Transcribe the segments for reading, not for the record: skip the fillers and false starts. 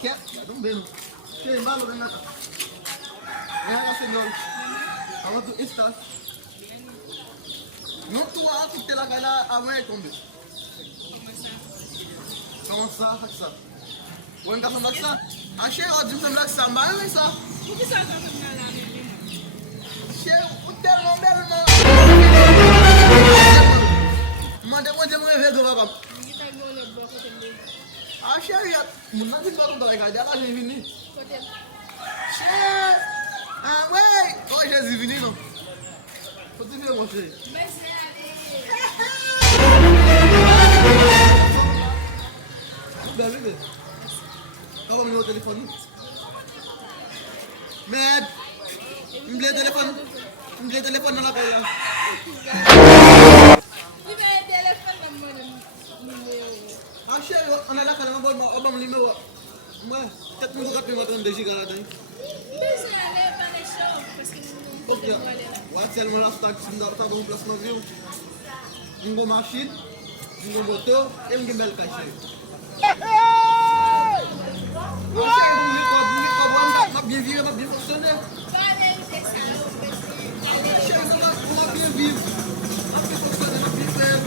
Quer? Não bem. Quem malo ven acá. Ven acá, señor. ¿Cómo tú estás? No, tú vas a quitar la cara a ver cómo es. ¿Cómo está? Buen caso no está. Ache, o de un lado samba, ¿no está? Por que você está fazendo lá mesmo? Che, o teu nome é irmão. Manda mo jëm nga do babam. Ngi tay mo le boko te ni. Ache ya, mun na tin ko do ga ja la vini. Côté. Che. Ah ouais, oh Jésus vini non. Faut te dire mon chéri. Mais c'est allé. Bebe. Acaba meu telefone. Med. Mble telefone na kaya. Ni ba téléphone na mo na numéro. Ache yo, ana la kana bol ma obam lime wa. Ma, tet mo kat mo ton deji gara dai. Mais c'est allé pas les choses parce que nous Ok. Wa tel mo la stak sindar ta bon place no viu. Ngo machine, ngo moto, e ngo bel kay. M'a bien vivre, m'a bien fonctionner. Pas les c'est ça au parce Chérie, m'a bien vivre. M'a bien fonctionner, m'a bien faire.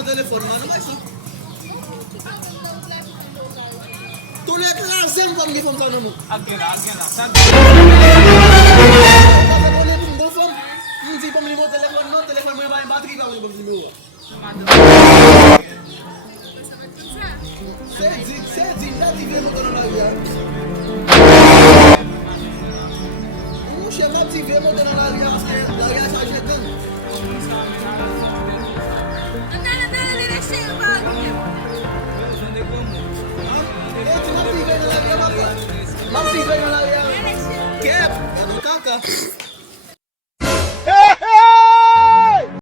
Téléphone, man, non, ça. Tous les classes, comme ils font ça, non? Aquela, sabe? Bon femme, nous disons pas mon téléphone, non, téléphone, moi, ma batterie, pas mon numéro. C'est dit, là, tu viens monter dans la vie. Mon cher, là, tu viens monter dans la vie, parce que la vie a changé de temps. Et tu m'as privé dans la vie, ma vie. Ma privé dans la vie. Kep, non, caca.